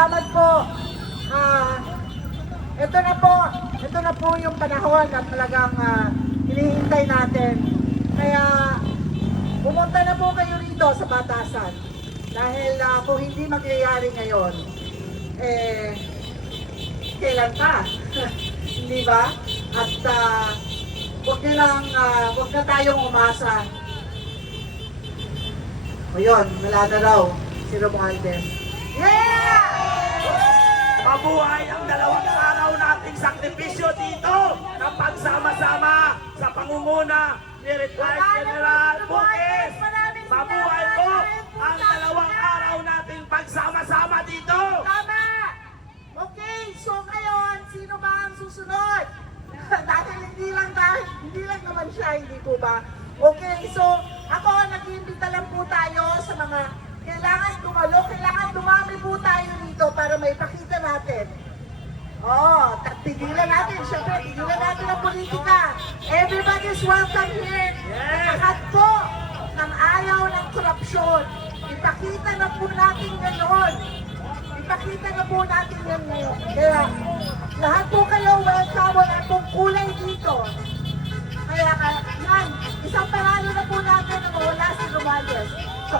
Salamat po. Ito na po yung panahon na talagang hinihintay natin. Kaya pumunta na po kayo rito sa Batasan. Dahil kung hindi magyayari ngayon, kailan pa? Hindi ba? At huwag na tayong umasa. O yun, wala na raw si Romualdez. Yeah! Mabuhay ang 2 araw nating sakripisyo dito na pagsama-sama sa pangunguna ni Retired General Bukis. Mabuhay po ang 2 araw nating pagsama-sama dito. Tama! Okay, so ngayon, sino ba ang susunod? dahil hindi lang naman siya, hindi po ba? Okay, so ako, nag-iimbita lang po tayo sa mga kailangan dumami po tayo dito para may pakita natin. Tigilan natin, syempre, tigilan natin ang politika. Everybody's welcome here. Lahat po ng ayaw ng korupsyon. Ipakita na po natin gano'n. Ipakita na po natin yan ngayon. Kaya, lahat po kayo welcome. Wala pong kulay dito. Kaya, yan, isang paralo na po natin na mawala si Romualdez. So,